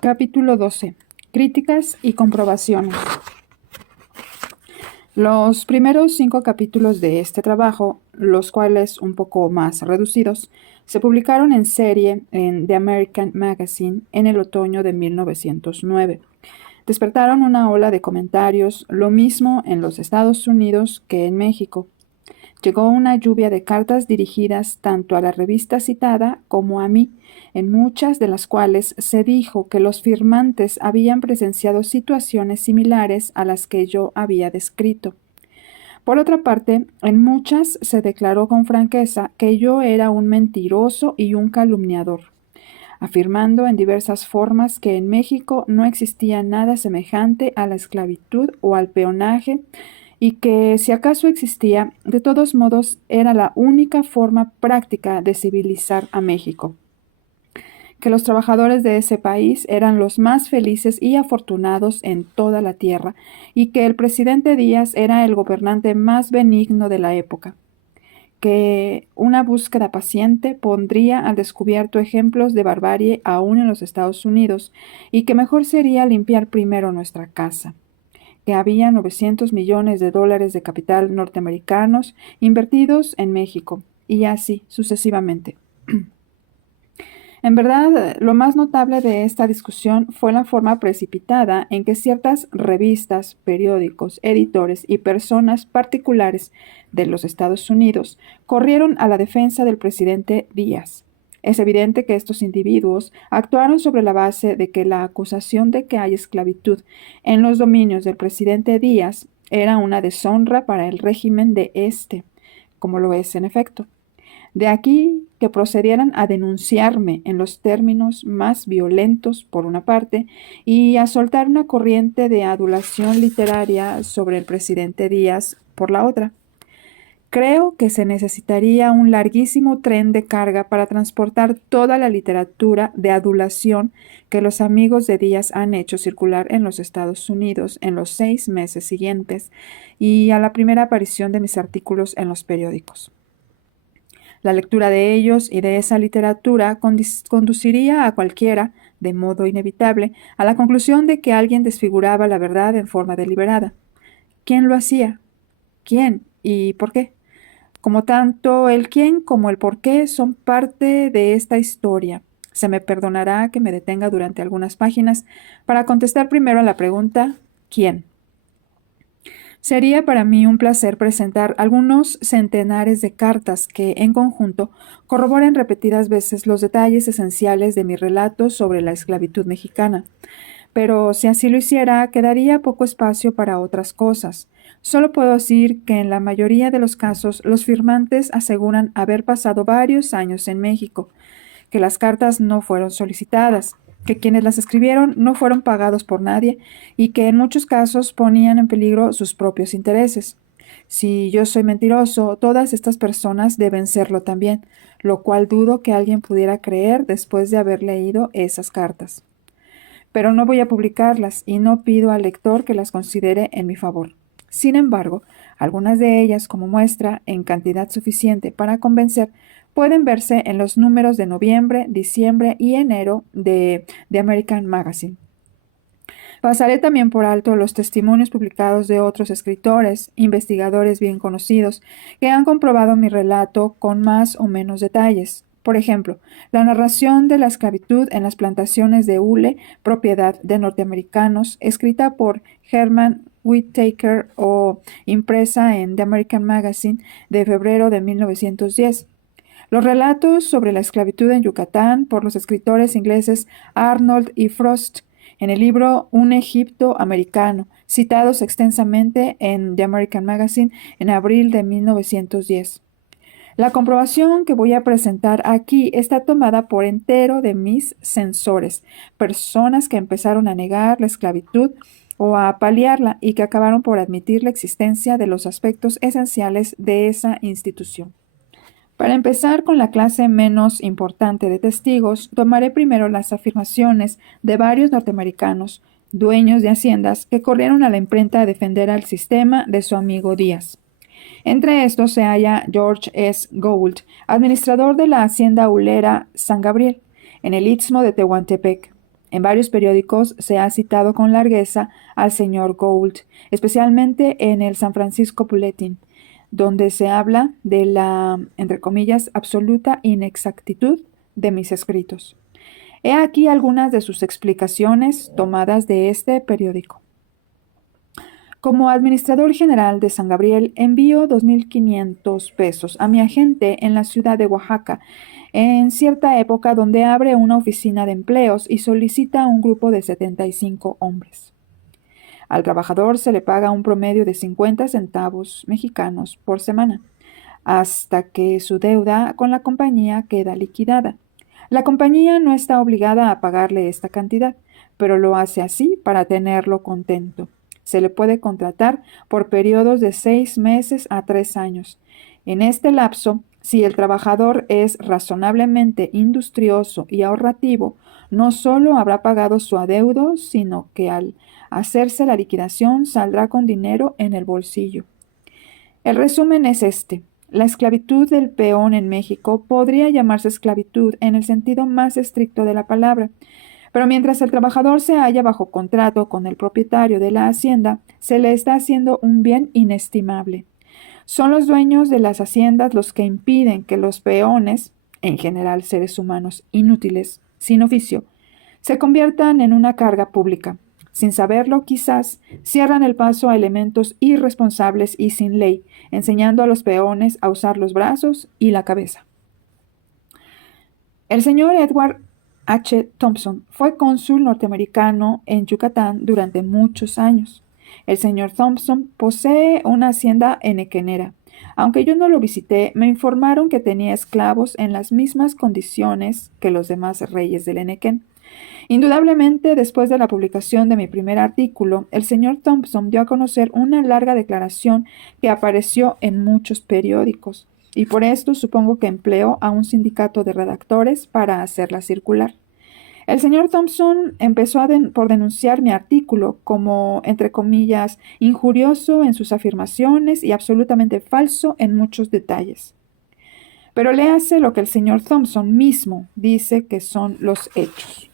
Capítulo 12. Críticas y comprobaciones. Los primeros 5 capítulos de este trabajo, los cuales un poco más reducidos, se publicaron en serie en The American Magazine en el otoño de 1909. Despertaron una ola de comentarios, lo mismo en los Estados Unidos que en México. Llegó una lluvia de cartas dirigidas tanto a la revista citada como a mí, en muchas de las cuales se dijo que los firmantes habían presenciado situaciones similares a las que yo había descrito. Por otra parte, en muchas se declaró con franqueza que yo era un mentiroso y un calumniador, afirmando en diversas formas que en México no existía nada semejante a la esclavitud o al peonaje, y que si acaso existía, de todos modos era la única forma práctica de civilizar a México, que los trabajadores de ese país eran los más felices y afortunados en toda la tierra, y que el presidente Díaz era el gobernante más benigno de la época, que una búsqueda paciente pondría al descubierto ejemplos de barbarie aún en los Estados Unidos, y que mejor sería limpiar primero nuestra casa, que había 900 millones de dólares de capital norteamericanos invertidos en México, y así sucesivamente. En verdad, lo más notable de esta discusión fue la forma precipitada en que ciertas revistas, periódicos, editores y personas particulares de los Estados Unidos corrieron a la defensa del presidente Díaz. Es evidente que estos individuos actuaron sobre la base de que la acusación de que hay esclavitud en los dominios del presidente Díaz era una deshonra para el régimen de este, como lo es en efecto. De aquí que procedieran a denunciarme en los términos más violentos por una parte y a soltar una corriente de adulación literaria sobre el presidente Díaz por la otra. Creo que se necesitaría un larguísimo tren de carga para transportar toda la literatura de adulación que los amigos de Díaz han hecho circular en los Estados Unidos en los 6 meses siguientes y a la primera aparición de mis artículos en los periódicos. La lectura de ellos y de esa literatura conduciría a cualquiera, de modo inevitable, a la conclusión de que alguien desfiguraba la verdad en forma deliberada. ¿Quién lo hacía? ¿Quién? ¿Y por qué? Como tanto el quién como el por qué son parte de esta historia, se me perdonará que me detenga durante algunas páginas para contestar primero a la pregunta ¿quién? Sería para mí un placer presentar algunos centenares de cartas que, en conjunto, corroboren repetidas veces los detalles esenciales de mi relato sobre la esclavitud mexicana. Pero si así lo hiciera, quedaría poco espacio para otras cosas. Solo puedo decir que en la mayoría de los casos los firmantes aseguran haber pasado varios años en México, que las cartas no fueron solicitadas, que quienes las escribieron no fueron pagados por nadie y que en muchos casos ponían en peligro sus propios intereses. Si yo soy mentiroso, todas estas personas deben serlo también, lo cual dudo que alguien pudiera creer después de haber leído esas cartas. Pero no voy a publicarlas y no pido al lector que las considere en mi favor. Sin embargo, algunas de ellas, como muestra, en cantidad suficiente para convencer, pueden verse en los números de noviembre, diciembre y enero de The American Magazine. Pasaré también por alto los testimonios publicados de otros escritores, investigadores bien conocidos, que han comprobado mi relato con más o menos detalles. Por ejemplo, la narración de la esclavitud en las plantaciones de hule, propiedad de norteamericanos, escrita por Herman Whittaker o impresa en The American Magazine de febrero de 1910. Los relatos sobre la esclavitud en Yucatán por los escritores ingleses Arnold y Frost en el libro Un Egipto Americano, citados extensamente en The American Magazine en abril de 1910. La comprobación que voy a presentar aquí está tomada por entero de mis censores, personas que empezaron a negar la esclavitud o a paliarla y que acabaron por admitir la existencia de los aspectos esenciales de esa institución. Para empezar con la clase menos importante de testigos, tomaré primero las afirmaciones de varios norteamericanos, dueños de haciendas, que corrieron a la imprenta a defender al sistema de su amigo Díaz. Entre estos se halla George S. Gould, administrador de la hacienda hulera San Gabriel, en el istmo de Tehuantepec. En varios periódicos se ha citado con largueza al señor Gould, especialmente en el San Francisco Bulletin, donde se habla de la, entre comillas, absoluta inexactitud de mis escritos. He aquí algunas de sus explicaciones tomadas de este periódico. Como administrador general de San Gabriel, envío 2,500 pesos a mi agente en la ciudad de Oaxaca, en cierta época donde abre una oficina de empleos y solicita a un grupo de 75 hombres. Al trabajador se le paga un promedio de 50 centavos mexicanos por semana, hasta que su deuda con la compañía queda liquidada. La compañía no está obligada a pagarle esta cantidad, pero lo hace así para tenerlo contento. Se le puede contratar por periodos de 6 meses a 3 años. En este lapso, si el trabajador es razonablemente industrioso y ahorrativo, no solo habrá pagado su adeudo, sino que al hacerse la liquidación saldrá con dinero en el bolsillo. El resumen es este. La esclavitud del peón en México podría llamarse esclavitud en el sentido más estricto de la palabra, pero mientras el trabajador se halla bajo contrato con el propietario de la hacienda, se le está haciendo un bien inestimable. Son los dueños de las haciendas los que impiden que los peones, en general seres humanos inútiles, sin oficio, se conviertan en una carga pública. Sin saberlo, quizás, cierran el paso a elementos irresponsables y sin ley, enseñando a los peones a usar los brazos y la cabeza. El señor Edward H. Thompson fue cónsul norteamericano en Yucatán durante muchos años. El señor Thompson posee una hacienda enequenera. Aunque yo no lo visité, me informaron que tenía esclavos en las mismas condiciones que los demás reyes del Enequén. Indudablemente, después de la publicación de mi primer artículo, el señor Thompson dio a conocer una larga declaración que apareció en muchos periódicos, y por esto supongo que empleó a un sindicato de redactores para hacerla circular. El señor Thompson empezó por denunciar mi artículo como, entre comillas, injurioso en sus afirmaciones y absolutamente falso en muchos detalles. Pero léase lo que el señor Thompson mismo dice que son los hechos.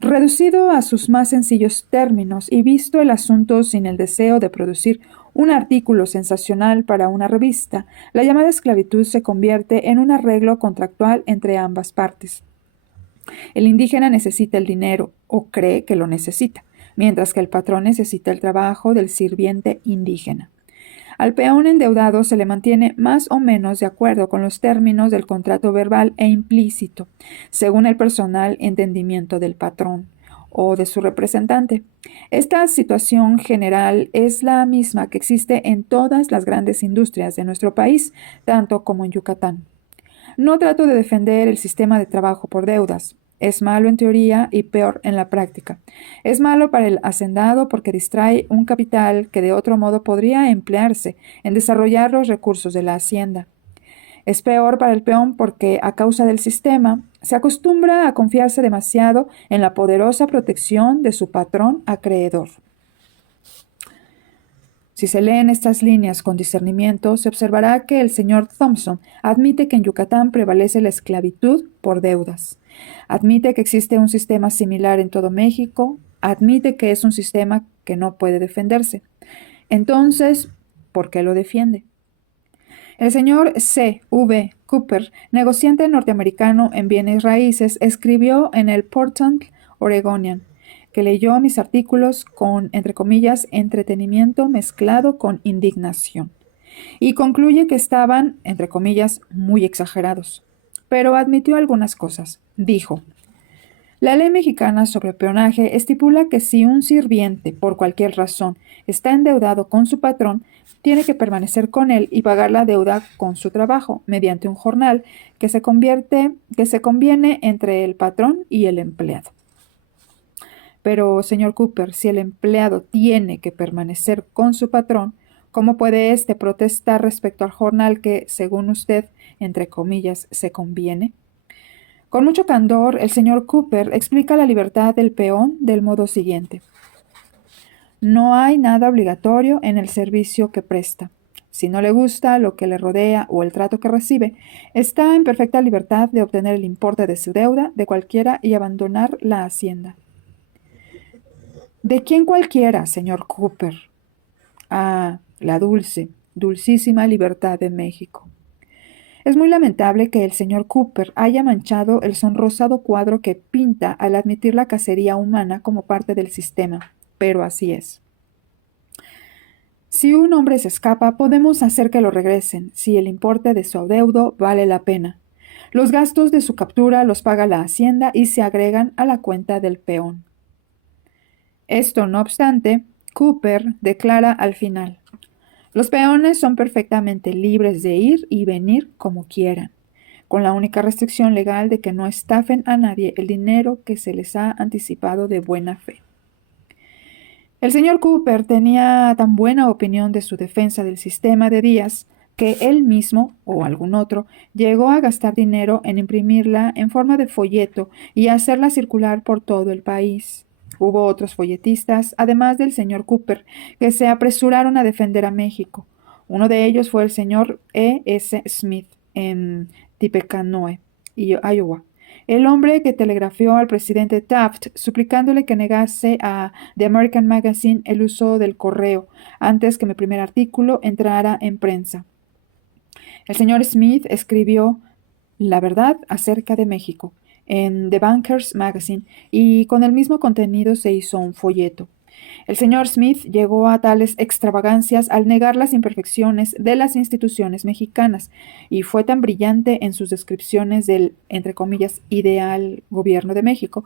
Reducido a sus más sencillos términos y visto el asunto sin el deseo de producir un artículo sensacional para una revista, la llamada esclavitud se convierte en un arreglo contractual entre ambas partes. El indígena necesita el dinero, o cree que lo necesita, mientras que el patrón necesita el trabajo del sirviente indígena. Al peón endeudado se le mantiene más o menos de acuerdo con los términos del contrato verbal e implícito, según el personal entendimiento del patrón o de su representante. Esta situación general es la misma que existe en todas las grandes industrias de nuestro país, tanto como en Yucatán. No trato de defender el sistema de trabajo por deudas. Es malo en teoría y peor en la práctica. Es malo para el hacendado porque distrae un capital que de otro modo podría emplearse en desarrollar los recursos de la hacienda. Es peor para el peón porque, a causa del sistema, se acostumbra a confiarse demasiado en la poderosa protección de su patrón acreedor. Si se leen estas líneas con discernimiento, se observará que el señor Thompson admite que en Yucatán prevalece la esclavitud por deudas. Admite que existe un sistema similar en todo México. Admite que es un sistema que no puede defenderse. Entonces, ¿por qué lo defiende? El señor C. V. Cooper, negociante norteamericano en bienes raíces, escribió en el Portland Oregonian que leyó mis artículos con, entre comillas, entretenimiento mezclado con indignación, y concluye que estaban, entre comillas, muy exagerados. Pero admitió algunas cosas. Dijo: la ley mexicana sobre peonaje estipula que si un sirviente, por cualquier razón, está endeudado con su patrón, tiene que permanecer con él y pagar la deuda con su trabajo, mediante un jornal que se conviene entre el patrón y el empleado. Pero, señor Cooper, si el empleado tiene que permanecer con su patrón, ¿cómo puede éste protestar respecto al jornal que, según usted, entre comillas, se conviene? Con mucho candor, el señor Cooper explica la libertad del peón del modo siguiente. No hay nada obligatorio en el servicio que presta. Si no le gusta lo que le rodea o el trato que recibe, está en perfecta libertad de obtener el importe de su deuda de cualquiera y abandonar la hacienda. ¿De quién cualquiera, señor Cooper? Ah, la dulcísima libertad de México. Es muy lamentable que el señor Cooper haya manchado el sonrosado cuadro que pinta al admitir la cacería humana como parte del sistema, pero así es. Si un hombre se escapa, podemos hacer que lo regresen, si el importe de su adeudo vale la pena. Los gastos de su captura los paga la hacienda y se agregan a la cuenta del peón. Esto, no obstante, Cooper declara al final: los peones son perfectamente libres de ir y venir como quieran, con la única restricción legal de que no estafen a nadie el dinero que se les ha anticipado de buena fe. El señor Cooper tenía tan buena opinión de su defensa del sistema de días que él mismo, o algún otro, llegó a gastar dinero en imprimirla en forma de folleto y hacerla circular por todo el país. Hubo otros folletistas, además del señor Cooper, que se apresuraron a defender a México. Uno de ellos fue el señor E. S. Smith, en Tippecanoe, Iowa, el hombre que telegrafió al presidente Taft suplicándole que negase a The American Magazine el uso del correo antes que mi primer artículo entrara en prensa. El señor Smith escribió La verdad acerca de México en The Banker's Magazine y con el mismo contenido se hizo un folleto. El señor Smith llegó a tales extravagancias al negar las imperfecciones de las instituciones mexicanas y fue tan brillante en sus descripciones del, entre comillas, ideal gobierno de México,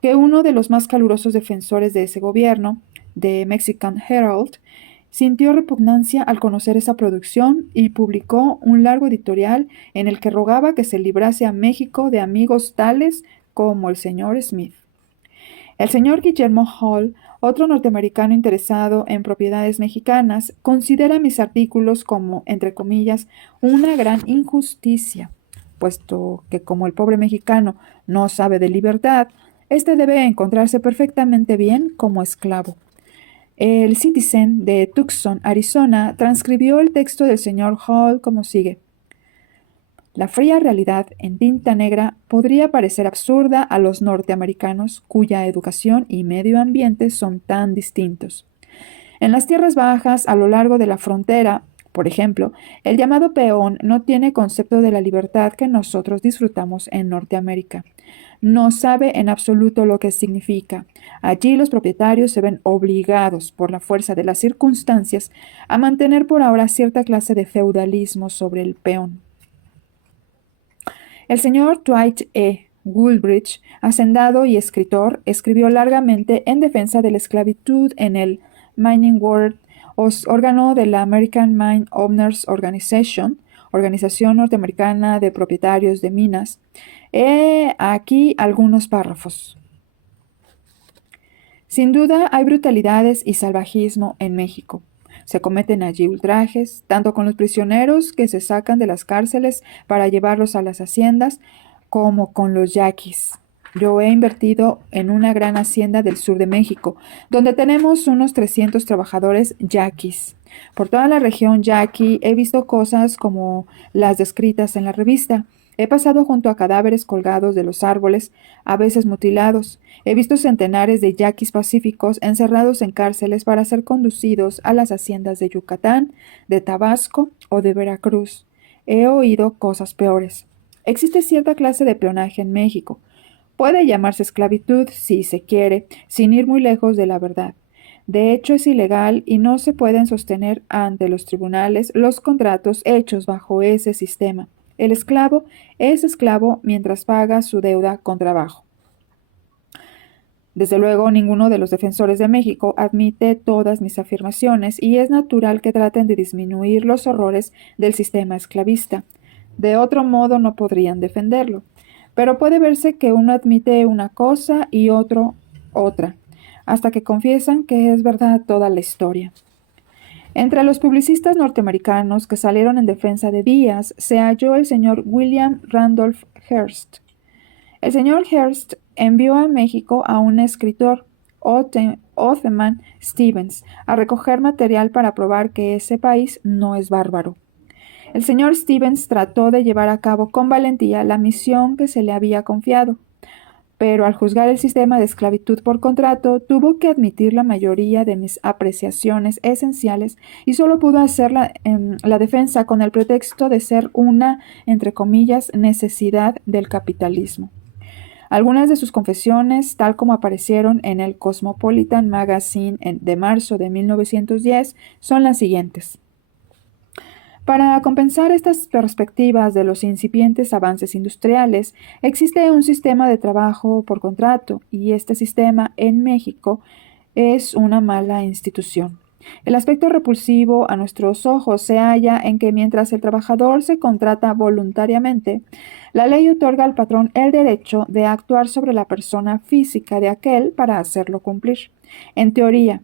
que uno de los más calurosos defensores de ese gobierno, The Mexican Herald, sintió repugnancia al conocer esa producción y publicó un largo editorial en el que rogaba que se librase a México de amigos tales como el señor Smith. El señor Guillermo Hall, otro norteamericano interesado en propiedades mexicanas, considera mis artículos como, entre comillas, una gran injusticia, puesto que como el pobre mexicano no sabe de libertad, éste debe encontrarse perfectamente bien como esclavo. El Citizen de Tucson, Arizona, transcribió el texto del señor Hall como sigue: la fría realidad en tinta negra podría parecer absurda a los norteamericanos cuya educación y medio ambiente son tan distintos. En las tierras bajas, a lo largo de la frontera, por ejemplo, el llamado peón no tiene concepto de la libertad que nosotros disfrutamos en Norteamérica. No sabe en absoluto lo que significa. Allí los propietarios se ven obligados, por la fuerza de las circunstancias, a mantener por ahora cierta clase de feudalismo sobre el peón. El señor Dwight E. Woolbridge, hacendado y escritor, escribió largamente en defensa de la esclavitud en el Mining World, órgano de la American Mine Owners Organization, organización norteamericana de propietarios de minas. He aquí algunos párrafos. Sin duda hay brutalidades y salvajismo en México. Se cometen allí ultrajes, tanto con los prisioneros que se sacan de las cárceles para llevarlos a las haciendas, como con los yaquis. Yo he invertido en una gran hacienda del sur de México, donde tenemos unos 300 trabajadores yaquis. Por toda la región yaqui he visto cosas como las descritas en la revista. He pasado junto a cadáveres colgados de los árboles, a veces mutilados. He visto centenares de yaquis pacíficos encerrados en cárceles para ser conducidos a las haciendas de Yucatán, de Tabasco o de Veracruz. He oído cosas peores. Existe cierta clase de peonaje en México. Puede llamarse esclavitud, si se quiere, sin ir muy lejos de la verdad. De hecho, es ilegal y no se pueden sostener ante los tribunales los contratos hechos bajo ese sistema. El esclavo es esclavo mientras paga su deuda con trabajo. Desde luego, ninguno de los defensores de México admite todas mis afirmaciones y es natural que traten de disminuir los horrores del sistema esclavista. De otro modo no podrían defenderlo. Pero puede verse que uno admite una cosa y otro otra, hasta que confiesan que es verdad toda la historia. Entre los publicistas norteamericanos que salieron en defensa de Díaz se halló el señor William Randolph Hearst. El señor Hearst envió a México a un escritor, O. Othman Stevens a recoger material para probar que ese país no es bárbaro. El señor Stevens trató de llevar a cabo con valentía la misión que se le había confiado, pero al juzgar el sistema de esclavitud por contrato, tuvo que admitir la mayoría de mis apreciaciones esenciales y solo pudo hacer la defensa con el pretexto de ser una, entre comillas, necesidad del capitalismo. Algunas de sus confesiones, tal como aparecieron en el Cosmopolitan Magazine de marzo de 1910, son las siguientes. Para compensar estas perspectivas de los incipientes avances industriales, existe un sistema de trabajo por contrato y este sistema en México es una mala institución. El aspecto repulsivo a nuestros ojos se halla en que mientras el trabajador se contrata voluntariamente, la ley otorga al patrón el derecho de actuar sobre la persona física de aquel para hacerlo cumplir. En teoría,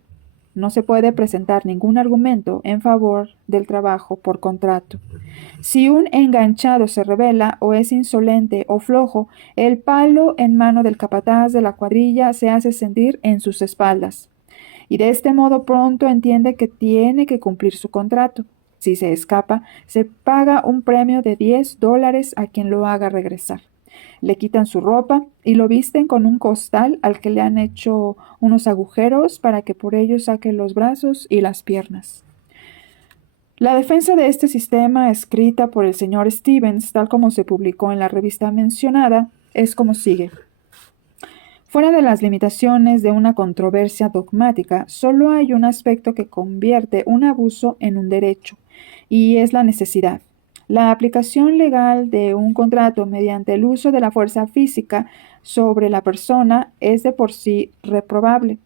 no se puede presentar ningún argumento en favor del trabajo por contrato. Si un enganchado se rebela o es insolente o flojo, el palo en mano del capataz de la cuadrilla se hace sentir en sus espaldas. Y de este modo pronto entiende que tiene que cumplir su contrato. Si se escapa, se paga un premio de $10 a quien lo haga regresar. Le quitan su ropa y lo visten con un costal al que le han hecho unos agujeros para que por ello saque los brazos y las piernas. La defensa de este sistema, escrita por el señor Stevens, tal como se publicó en la revista mencionada, es como sigue. Fuera de las limitaciones de una controversia dogmática, solo hay un aspecto que convierte un abuso en un derecho, y es la necesidad. La aplicación legal de un contrato mediante el uso de la fuerza física sobre la persona es de por sí reprobable.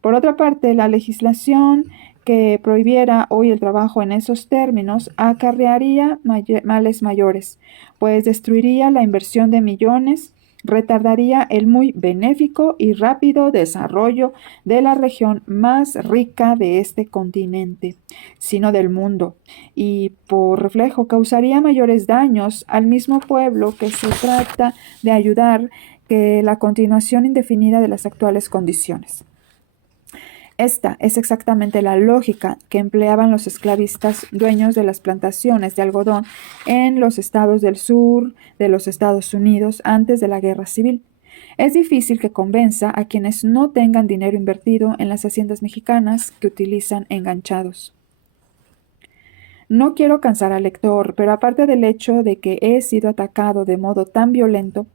Por otra parte, la legislación que prohibiera hoy el trabajo en esos términos acarrearía males mayores, pues destruiría la inversión de millones, retardaría el muy benéfico y rápido desarrollo de la región más rica de este continente, sino del mundo, y por reflejo causaría mayores daños al mismo pueblo que se trata de ayudar que la continuación indefinida de las actuales condiciones. Esta es exactamente la lógica que empleaban los esclavistas dueños de las plantaciones de algodón en los estados del sur de los Estados Unidos antes de la Guerra Civil. Es difícil que convenza a quienes no tengan dinero invertido en las haciendas mexicanas que utilizan enganchados. No quiero cansar al lector, pero aparte del hecho de que he sido atacado de modo tan violento,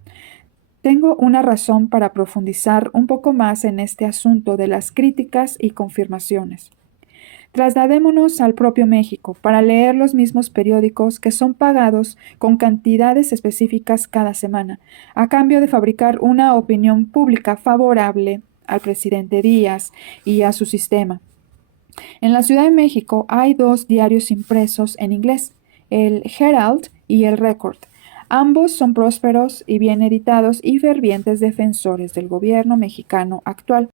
tengo una razón para profundizar un poco más en este asunto de las críticas y confirmaciones. Trasladémonos al propio México para leer los mismos periódicos que son pagados con cantidades específicas cada semana, a cambio de fabricar una opinión pública favorable al presidente Díaz y a su sistema. En la Ciudad de México hay 2 diarios impresos en inglés, el Herald y el Record. Ambos son prósperos y bien editados y fervientes defensores del gobierno mexicano actual.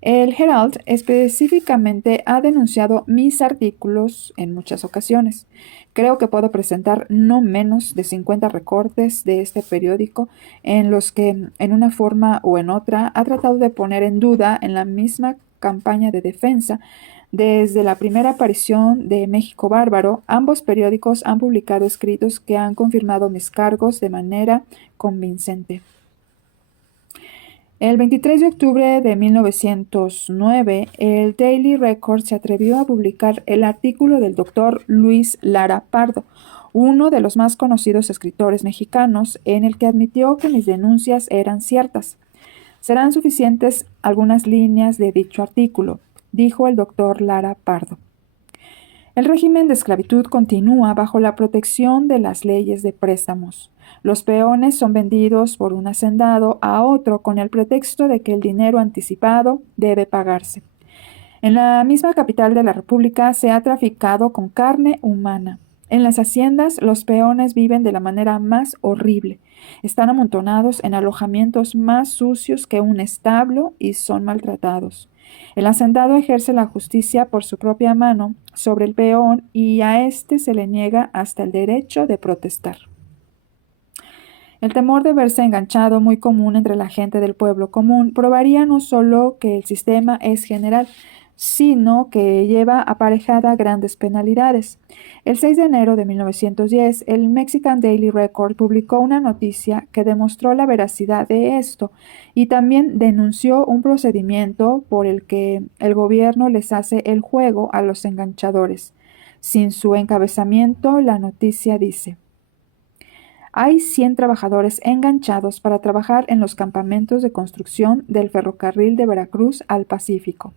El Herald específicamente ha denunciado mis artículos en muchas ocasiones. Creo que puedo presentar no menos de 50 recortes de este periódico en los que, en una forma o en otra, ha tratado de poner en duda en la misma campaña de defensa. Desde la primera aparición de México Bárbaro, ambos periódicos han publicado escritos que han confirmado mis cargos de manera convincente. El 23 de octubre de 1909, el Daily Record se atrevió a publicar el artículo del doctor Luis Lara Pardo, uno de los más conocidos escritores mexicanos, en el que admitió que mis denuncias eran ciertas. Serán suficientes algunas líneas de dicho artículo, dijo el doctor Lara Pardo. El régimen de esclavitud continúa bajo la protección de las leyes de préstamos. Los peones son vendidos por un hacendado a otro con el pretexto de que el dinero anticipado debe pagarse. En la misma capital de la República se ha traficado con carne humana. En las haciendas los peones viven de la manera más horrible. Están amontonados en alojamientos más sucios que un establo y son maltratados. El hacendado ejerce la justicia por su propia mano sobre el peón y a éste se le niega hasta el derecho de protestar. El temor de verse enganchado, muy común entre la gente del pueblo común, probaría no solo que el sistema es general, sino que lleva aparejada grandes penalidades. El 6 de enero de 1910, el Mexican Daily Record publicó una noticia que demostró la veracidad de esto y también denunció un procedimiento por el que el gobierno les hace el juego a los enganchadores. Sin su encabezamiento, la noticia dice: hay 100 trabajadores enganchados para trabajar en los campamentos de construcción del ferrocarril de Veracruz al Pacífico.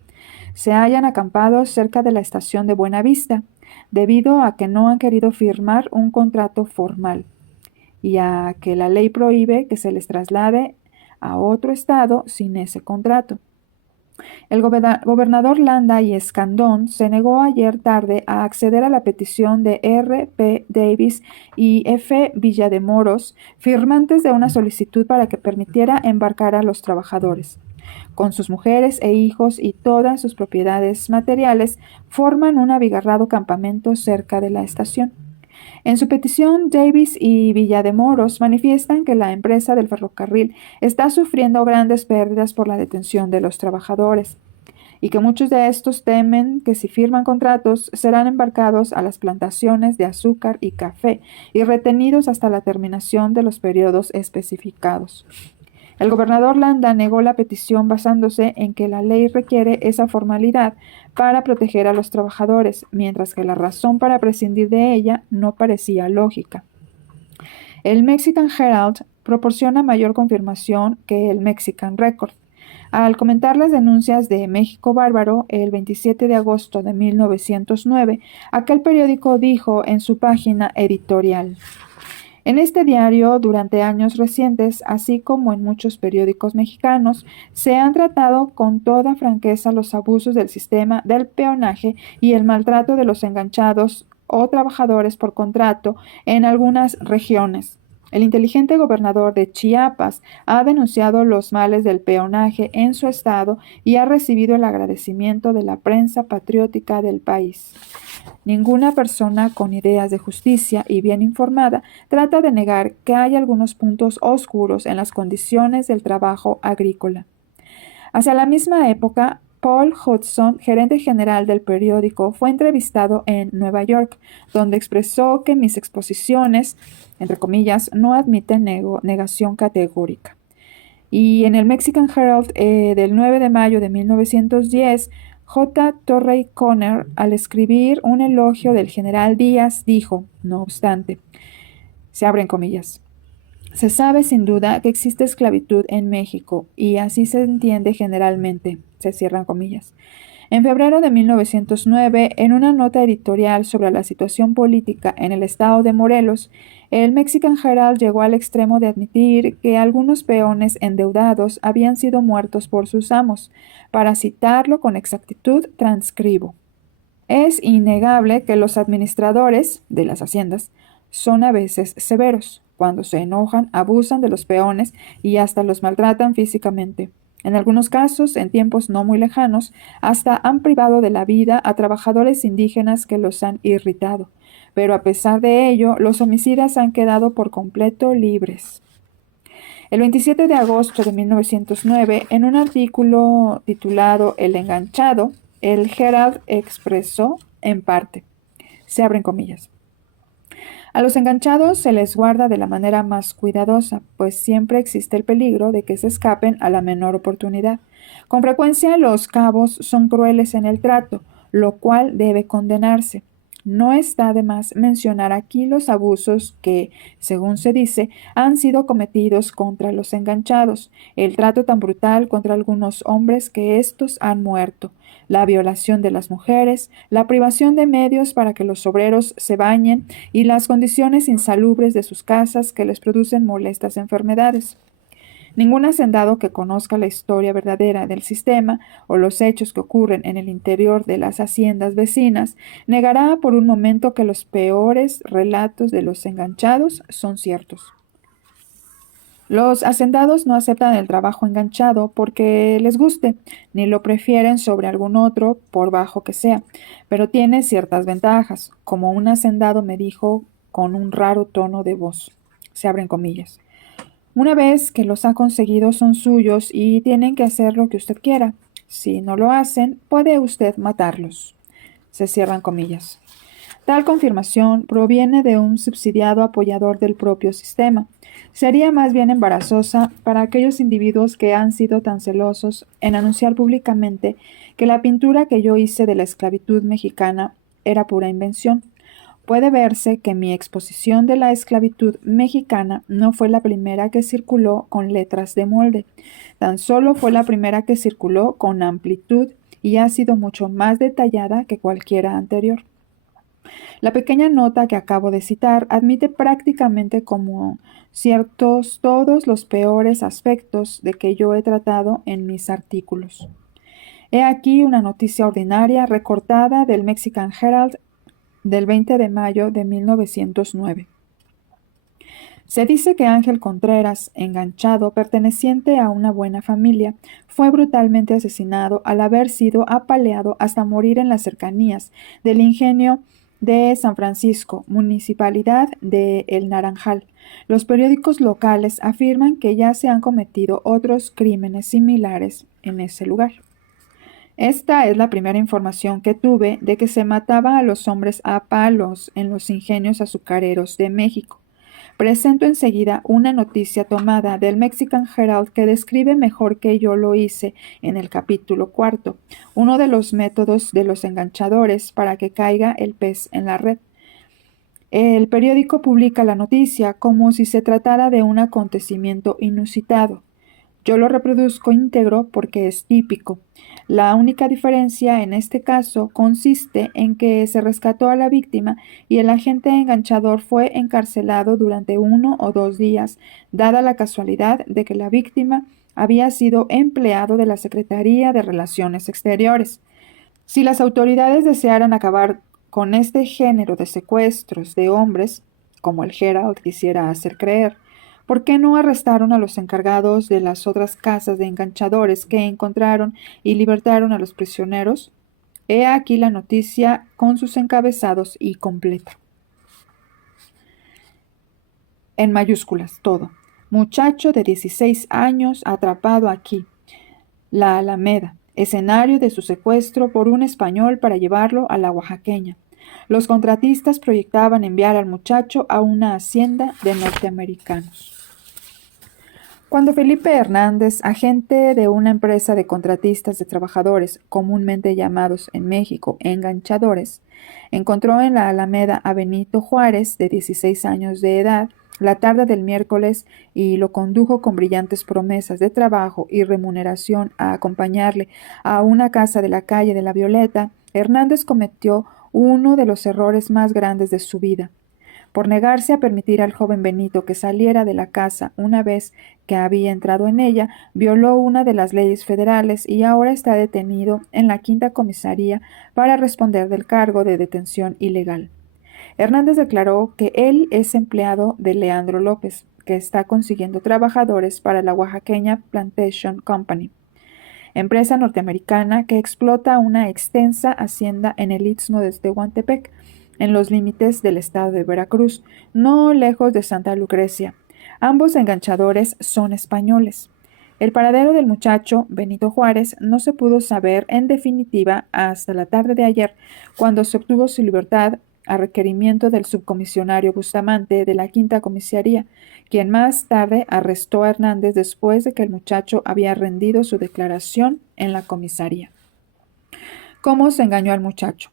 Se hallan acampados cerca de la estación de Buenavista, debido a que no han querido firmar un contrato formal y a que la ley prohíbe que se les traslade a otro estado sin ese contrato. El gobernador Landa y Escandón se negó ayer tarde a acceder a la petición de R. P. Davis y F. Villademoros, firmantes de una solicitud para que permitiera embarcar a los trabajadores. Con sus mujeres e hijos y todas sus propiedades materiales, forman un abigarrado campamento cerca de la estación. En su petición, Davis y Villademoros manifiestan que la empresa del ferrocarril está sufriendo grandes pérdidas por la detención de los trabajadores y que muchos de estos temen que si firman contratos serán embarcados a las plantaciones de azúcar y café y retenidos hasta la terminación de los periodos especificados. El gobernador Landa negó la petición basándose en que la ley requiere esa formalidad para proteger a los trabajadores, mientras que la razón para prescindir de ella no parecía lógica. El Mexican Herald proporciona mayor confirmación que el Mexican Record. Al comentar las denuncias de México Bárbaro el 27 de agosto de 1909, aquel periódico dijo en su página editorial: en este diario, durante años recientes, así como en muchos periódicos mexicanos, se han tratado con toda franqueza los abusos del sistema del peonaje y el maltrato de los enganchados o trabajadores por contrato en algunas regiones. El inteligente gobernador de Chiapas ha denunciado los males del peonaje en su estado y ha recibido el agradecimiento de la prensa patriótica del país. Ninguna persona con ideas de justicia y bien informada trata de negar que hay algunos puntos oscuros en las condiciones del trabajo agrícola. Hacia la misma época, Paul Hudson, gerente general del periódico, fue entrevistado en Nueva York, donde expresó que mis exposiciones, entre comillas, no admiten negación categórica. Y en el Mexican Herald del 9 de mayo de 1910, J. Torrey Conner, al escribir un elogio del general Díaz, dijo, no obstante, se abren comillas: se sabe sin duda que existe esclavitud en México y así se entiende generalmente, se cierran comillas. En febrero de 1909, en una nota editorial sobre la situación política en el estado de Morelos, el Mexican Herald llegó al extremo de admitir que algunos peones endeudados habían sido muertos por sus amos. Para citarlo con exactitud, transcribo: es innegable que los administradores de las haciendas son a veces severos. Cuando se enojan, abusan de los peones y hasta los maltratan físicamente. En algunos casos, en tiempos no muy lejanos, hasta han privado de la vida a trabajadores indígenas que los han irritado. Pero a pesar de ello, los homicidas han quedado por completo libres. El 27 de agosto de 1909, en un artículo titulado El enganchado, el Herald expresó en parte, se abren comillas: a los enganchados se les guarda de la manera más cuidadosa, pues siempre existe el peligro de que se escapen a la menor oportunidad. Con frecuencia los cabos son crueles en el trato, lo cual debe condenarse. No está de más mencionar aquí los abusos que, según se dice, han sido cometidos contra los enganchados, el trato tan brutal contra algunos hombres que éstos han muerto, la violación de las mujeres, la privación de medios para que los obreros se bañen y las condiciones insalubres de sus casas que les producen molestas enfermedades. Ningún hacendado que conozca la historia verdadera del sistema o los hechos que ocurren en el interior de las haciendas vecinas negará por un momento que los peores relatos de los enganchados son ciertos. Los hacendados no aceptan el trabajo enganchado porque les guste, ni lo prefieren sobre algún otro, por bajo que sea, pero tiene ciertas ventajas, como un hacendado me dijo con un raro tono de voz. Se abren comillas: Una vez que los ha conseguido son suyos y tienen que hacer lo que usted quiera. Si no lo hacen, puede usted matarlos. Se cierran comillas. Tal confirmación proviene de un subsidiado apoyador del propio sistema. Sería más bien embarazosa para aquellos individuos que han sido tan celosos en anunciar públicamente que la pintura que yo hice de la esclavitud mexicana era pura invención. Puede verse que mi exposición de la esclavitud mexicana no fue la primera que circuló con letras de molde, tan solo fue la primera que circuló con amplitud y ha sido mucho más detallada que cualquiera anterior. La pequeña nota que acabo de citar admite prácticamente como ciertos todos los peores aspectos de que yo he tratado en mis artículos. He aquí una noticia ordinaria recortada del Mexican Herald del 20 de mayo de 1909. Se dice que Ángel Contreras, enganchado, perteneciente a una buena familia, fue brutalmente asesinado al haber sido apaleado hasta morir en las cercanías del ingenio de San Francisco, municipalidad de El Naranjal. Los periódicos locales afirman que ya se han cometido otros crímenes similares en ese lugar. Esta es la primera información que tuve de que se mataba a los hombres a palos en los ingenios azucareros de México. Presento enseguida una noticia tomada del Mexican Herald que describe mejor que yo lo hice en el capítulo 4, uno de los métodos de los enganchadores para que caiga el pez en la red. El periódico publica la noticia como si se tratara de un acontecimiento inusitado. Yo lo reproduzco íntegro porque es típico. La única diferencia en este caso consiste en que se rescató a la víctima y el agente enganchador fue encarcelado durante 1 o 2 días, dada la casualidad de que la víctima había sido empleado de la Secretaría de Relaciones Exteriores. Si las autoridades desearan acabar con este género de secuestros de hombres, como el Herald quisiera hacer creer, ¿por qué no arrestaron a los encargados de las otras casas de enganchadores que encontraron y libertaron a los prisioneros? He aquí la noticia con sus encabezados y completa. En mayúsculas, todo. Muchacho de 16 años atrapado aquí. La Alameda, escenario de su secuestro por un español para llevarlo a la oaxaqueña. Los contratistas proyectaban enviar al muchacho a una hacienda de norteamericanos. Cuando Felipe Hernández, agente de una empresa de contratistas de trabajadores, comúnmente llamados en México enganchadores, encontró en la Alameda a Benito Juárez, de 16 años de edad, la tarde del miércoles y lo condujo con brillantes promesas de trabajo y remuneración a acompañarle a una casa de la calle de la Violeta, Hernández cometió uno de los errores más grandes de su vida. Por negarse a permitir al joven Benito que saliera de la casa una vez que había entrado en ella, violó una de las leyes federales y ahora está detenido en la Quinta Comisaría para responder del cargo de detención ilegal. Hernández declaró que él es empleado de Leandro López, que está consiguiendo trabajadores para la oaxaqueña Plantation Company, empresa norteamericana que explota una extensa hacienda en el istmo de Tehuantepec, en los límites del estado de Veracruz, no lejos de Santa Lucrecia. Ambos enganchadores son españoles. El paradero del muchacho, Benito Juárez, no se pudo saber en definitiva hasta la tarde de ayer, cuando se obtuvo su libertad a requerimiento del subcomisionario Bustamante de la Quinta Comisaría, quien más tarde arrestó a Hernández después de que el muchacho había rendido su declaración en la comisaría. ¿Cómo se engañó al muchacho?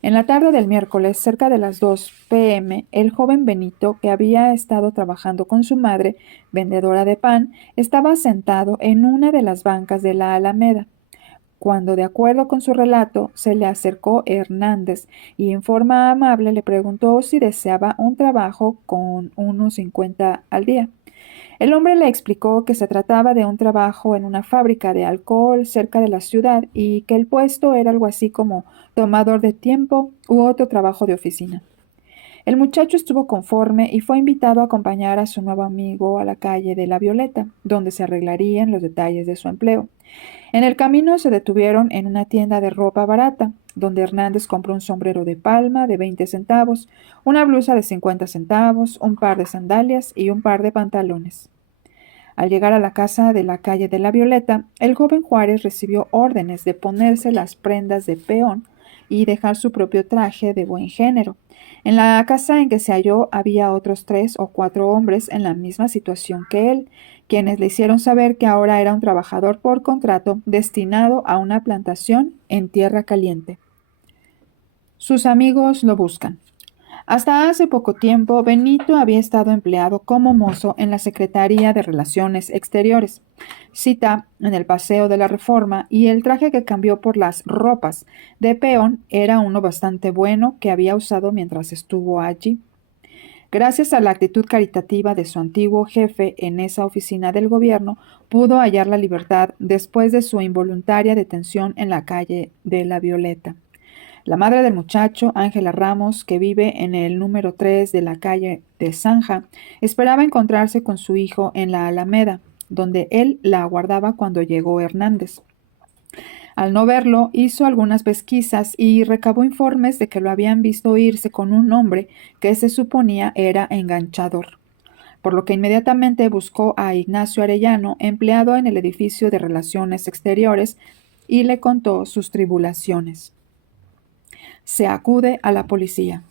En la tarde del miércoles, cerca de las 2 p.m., el joven Benito, que había estado trabajando con su madre, vendedora de pan, estaba sentado en una de las bancas de la Alameda, cuando, de acuerdo con su relato, se le acercó Hernández y en forma amable le preguntó si deseaba un trabajo con unos 50 al día. El hombre le explicó que se trataba de un trabajo en una fábrica de alcohol cerca de la ciudad y que el puesto era algo así como tomador de tiempo u otro trabajo de oficina. El muchacho estuvo conforme y fue invitado a acompañar a su nuevo amigo a la calle de la Violeta, donde se arreglarían los detalles de su empleo. En el camino se detuvieron en una tienda de ropa barata, donde Hernández compró un sombrero de palma de 20 centavos, una blusa de 50 centavos, un par de sandalias y un par de pantalones. Al llegar a la casa de la calle de la Violeta, el joven Juárez recibió órdenes de ponerse las prendas de peón y dejar su propio traje de buen género. En la casa en que se halló había otros 3 o 4 hombres en la misma situación que él, quienes le hicieron saber que ahora era un trabajador por contrato destinado a una plantación en tierra caliente. Sus amigos lo buscan. Hasta hace poco tiempo, Benito había estado empleado como mozo en la Secretaría de Relaciones Exteriores, cita en el Paseo de la Reforma, y el traje que cambió por las ropas de peón era uno bastante bueno que había usado mientras estuvo allí. Gracias a la actitud caritativa de su antiguo jefe en esa oficina del gobierno, pudo hallar la libertad después de su involuntaria detención en la calle de la Violeta. La madre del muchacho, Ángela Ramos, que vive en el número 3 de la calle de Zanja, esperaba encontrarse con su hijo en la Alameda, donde él la aguardaba cuando llegó Hernández. Al no verlo, hizo algunas pesquisas y recabó informes de que lo habían visto irse con un hombre que se suponía era enganchador, por lo que inmediatamente buscó a Ignacio Arellano, empleado en el edificio de Relaciones Exteriores, y le contó sus tribulaciones. Se acude a la policía.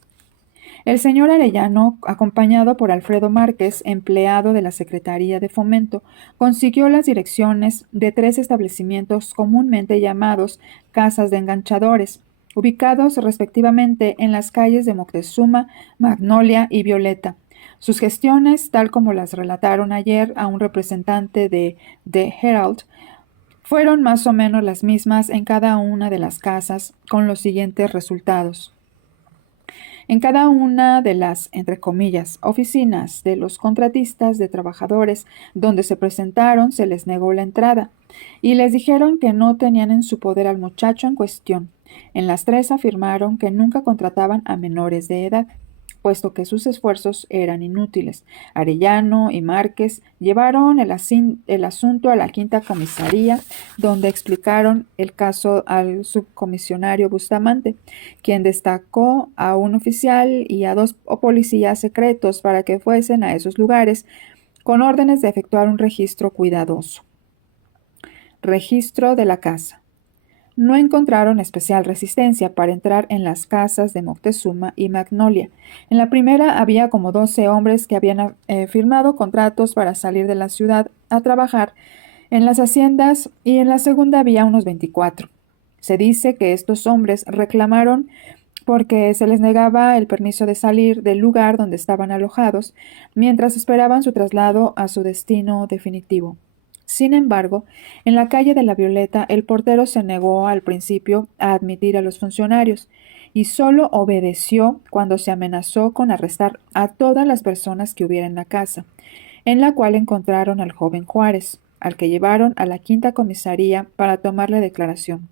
El señor Arellano, acompañado por Alfredo Márquez, empleado de la Secretaría de Fomento, consiguió las direcciones de 3 establecimientos comúnmente llamados casas de enganchadores, ubicados respectivamente en las calles de Moctezuma, Magnolia y Violeta. Sus gestiones, tal como las relataron ayer a un representante de The Herald, fueron más o menos las mismas en cada una de las casas, con los siguientes resultados. En cada una de las, entre comillas, oficinas de los contratistas de trabajadores donde se presentaron, se les negó la entrada y les dijeron que no tenían en su poder al muchacho en cuestión. En las 3 afirmaron que nunca contrataban a menores de edad, puesto que sus esfuerzos eran inútiles. Arellano y Márquez llevaron el asunto a la quinta comisaría, donde explicaron el caso al subcomisionario Bustamante, quien destacó a un oficial y a 2 policías secretos para que fuesen a esos lugares con órdenes de efectuar un registro cuidadoso. Registro de la casa. No encontraron especial resistencia para entrar en las casas de Moctezuma y Magnolia. En la primera había como 12 hombres que habían firmado contratos para salir de la ciudad a trabajar en las haciendas, y en la segunda había unos 24. Se dice que estos hombres reclamaron porque se les negaba el permiso de salir del lugar donde estaban alojados mientras esperaban su traslado a su destino definitivo. Sin embargo, en la calle de la Violeta, el portero se negó al principio a admitir a los funcionarios y solo obedeció cuando se amenazó con arrestar a todas las personas que hubiera en la casa, en la cual encontraron al joven Juárez, al que llevaron a la quinta comisaría para tomarle declaración.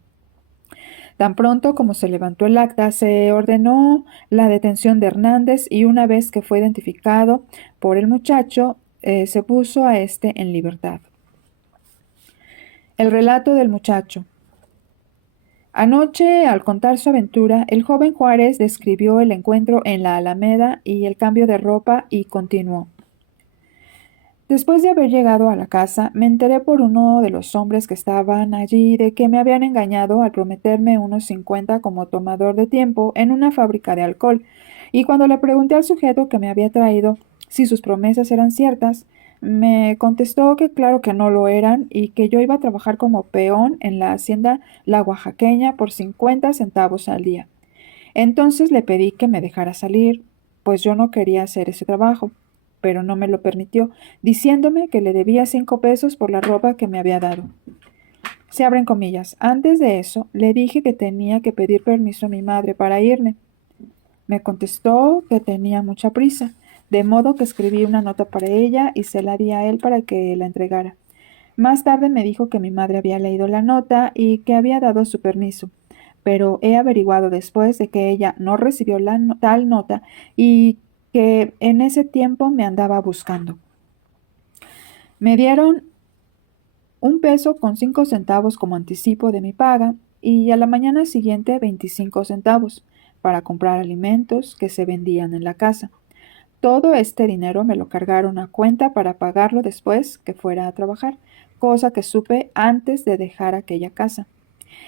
Tan pronto como se levantó el acta, se ordenó la detención de Hernández y una vez que fue identificado por el muchacho, se puso a éste en libertad. El relato del muchacho. Anoche, al contar su aventura, el joven Juárez describió el encuentro en la Alameda y el cambio de ropa y continuó. Después de haber llegado a la casa, me enteré por uno de los hombres que estaban allí de que me habían engañado al prometerme unos 50 como tomador de tiempo en una fábrica de alcohol, y cuando le pregunté al sujeto que me había traído si sus promesas eran ciertas, me contestó que claro que no lo eran y que yo iba a trabajar como peón en la hacienda La Oaxaqueña por 50 centavos al día. Entonces le pedí que me dejara salir, pues yo no quería hacer ese trabajo, pero no me lo permitió, diciéndome que le debía 5 pesos por la ropa que me había dado. Se abren comillas. Antes de eso, le dije que tenía que pedir permiso a mi madre para irme. Me contestó que tenía mucha prisa, de modo que escribí una nota para ella y se la di a él para que la entregara. Más tarde me dijo que mi madre había leído la nota y que había dado su permiso, pero he averiguado después de que ella no recibió tal nota y que en ese tiempo me andaba buscando. Me dieron 1 peso con 5 centavos como anticipo de mi paga y a la mañana siguiente 25 centavos para comprar alimentos que se vendían en la casa. Todo este dinero me lo cargaron a cuenta para pagarlo después que fuera a trabajar, cosa que supe antes de dejar aquella casa.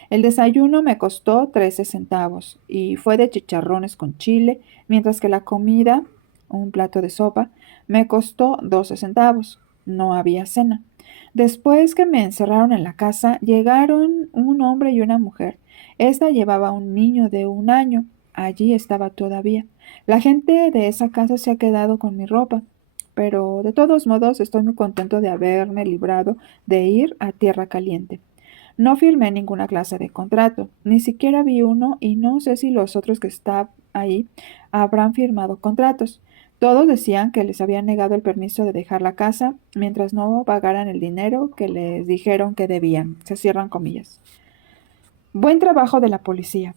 El desayuno me costó 13 centavos y fue de chicharrones con chile, mientras que la comida, un plato de sopa, me costó 12 centavos. No había cena. Después que me encerraron en la casa, llegaron un hombre y una mujer. Esta llevaba un niño de 1 año. Allí estaba todavía. La gente de esa casa se ha quedado con mi ropa, pero de todos modos estoy muy contento de haberme librado de ir a tierra caliente. No firmé ninguna clase de contrato, ni siquiera vi uno y no sé si los otros que están ahí habrán firmado contratos. Todos decían que les habían negado el permiso de dejar la casa mientras no pagaran el dinero que les dijeron que debían. Se cierran comillas. Buen trabajo de la policía.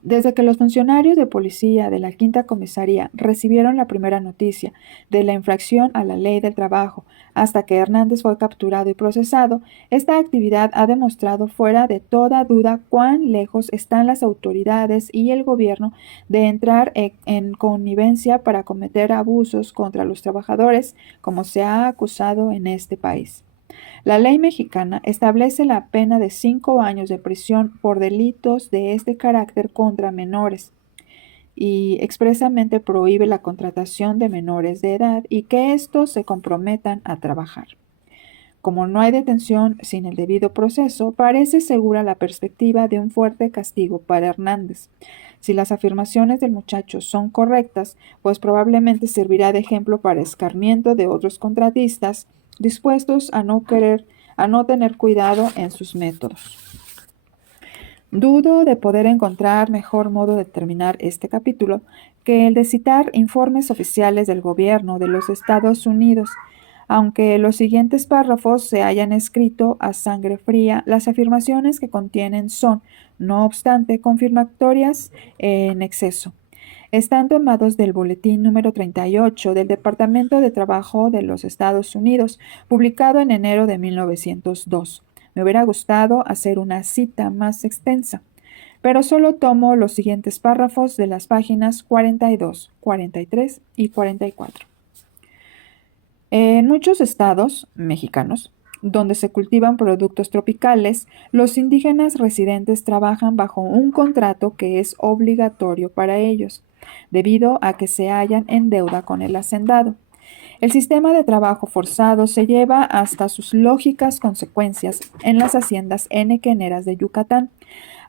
Desde que los funcionarios de policía de la Quinta Comisaría recibieron la primera noticia de la infracción a la ley del trabajo hasta que Hernández fue capturado y procesado, esta actividad ha demostrado fuera de toda duda cuán lejos están las autoridades y el gobierno de entrar en connivencia para cometer abusos contra los trabajadores, como se ha acusado en este país. La ley mexicana establece la pena de 5 años de prisión por delitos de este carácter contra menores y expresamente prohíbe la contratación de menores de edad y que éstos se comprometan a trabajar. Como no hay detención sin el debido proceso, parece segura la perspectiva de un fuerte castigo para Hernández. Si las afirmaciones del muchacho son correctas, pues probablemente servirá de ejemplo para escarmiento de otros contratistas dispuestos a no tener cuidado en sus métodos. Dudo de poder encontrar mejor modo de terminar este capítulo que el de citar informes oficiales del gobierno de los Estados Unidos. Aunque los siguientes párrafos se hayan escrito a sangre fría, las afirmaciones que contienen son, no obstante, confirmatorias en exceso. Están tomados del Boletín número 38 del Departamento de Trabajo de los Estados Unidos, publicado en enero de 1902. Me hubiera gustado hacer una cita más extensa, pero solo tomo los siguientes párrafos de las páginas 42, 43 y 44. En muchos estados mexicanos, donde se cultivan productos tropicales, los indígenas residentes trabajan bajo un contrato que es obligatorio para ellos, debido a que se hallan en deuda con el hacendado. El sistema de trabajo forzado se lleva hasta sus lógicas consecuencias en las haciendas henequeneras de Yucatán.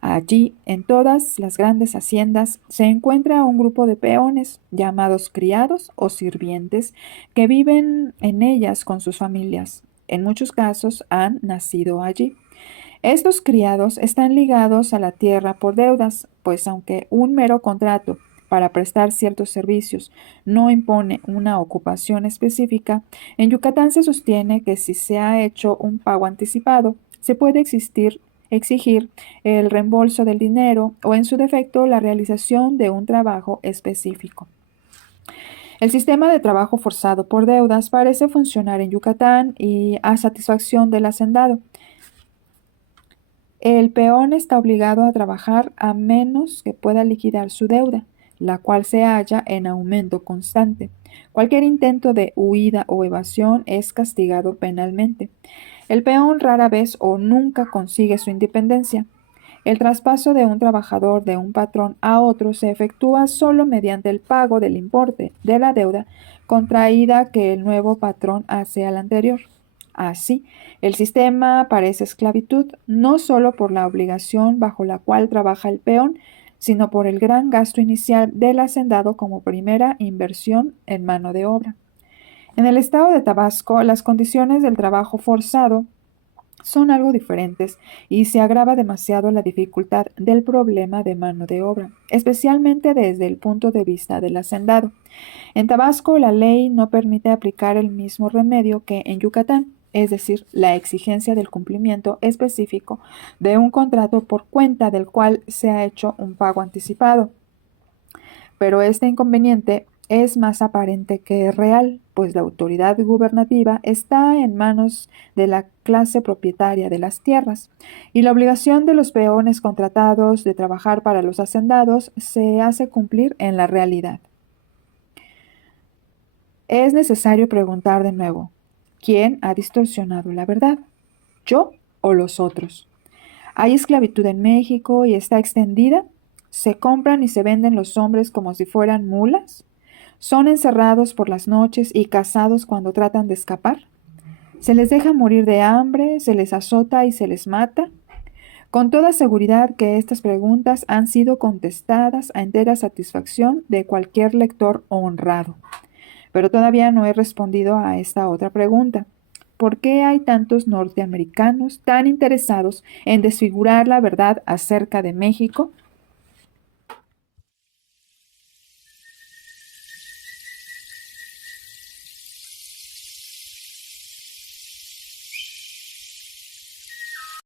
Allí, en todas las grandes haciendas, se encuentra un grupo de peones, llamados criados o sirvientes, que viven en ellas con sus familias. En muchos casos han nacido allí. Estos criados están ligados a la tierra por deudas, pues aunque un mero contrato para prestar ciertos servicios no impone una ocupación específica, en Yucatán se sostiene que si se ha hecho un pago anticipado, se puede exigir el reembolso del dinero o, en su defecto, la realización de un trabajo específico. El sistema de trabajo forzado por deudas parece funcionar en Yucatán y a satisfacción del hacendado. El peón está obligado a trabajar a menos que pueda liquidar su deuda, la cual se halla en aumento constante. Cualquier intento de huida o evasión es castigado penalmente. El peón rara vez o nunca consigue su independencia. El traspaso de un trabajador de un patrón a otro se efectúa solo mediante el pago del importe de la deuda contraída que el nuevo patrón hace al anterior. Así, el sistema parece esclavitud no solo por la obligación bajo la cual trabaja el peón, sino por el gran gasto inicial del hacendado como primera inversión en mano de obra. En el estado de Tabasco, las condiciones del trabajo forzado son algo diferentes y se agrava demasiado la dificultad del problema de mano de obra, especialmente desde el punto de vista del hacendado. En Tabasco, la ley no permite aplicar el mismo remedio que en Yucatán, es decir, la exigencia del cumplimiento específico de un contrato por cuenta del cual se ha hecho un pago anticipado. Pero este inconveniente es más aparente que real, pues la autoridad gubernativa está en manos de la clase propietaria de las tierras, y la obligación de los peones contratados de trabajar para los hacendados se hace cumplir en la realidad. Es necesario preguntar de nuevo, ¿quién ha distorsionado la verdad? ¿Yo o los otros? ¿Hay esclavitud en México y está extendida? ¿Se compran y se venden los hombres como si fueran mulas? ¿Son encerrados por las noches y cazados cuando tratan de escapar? ¿Se les deja morir de hambre, se les azota y se les mata? Con toda seguridad que estas preguntas han sido contestadas a entera satisfacción de cualquier lector honrado. Pero todavía no he respondido a esta otra pregunta. ¿Por qué hay tantos norteamericanos tan interesados en desfigurar la verdad acerca de México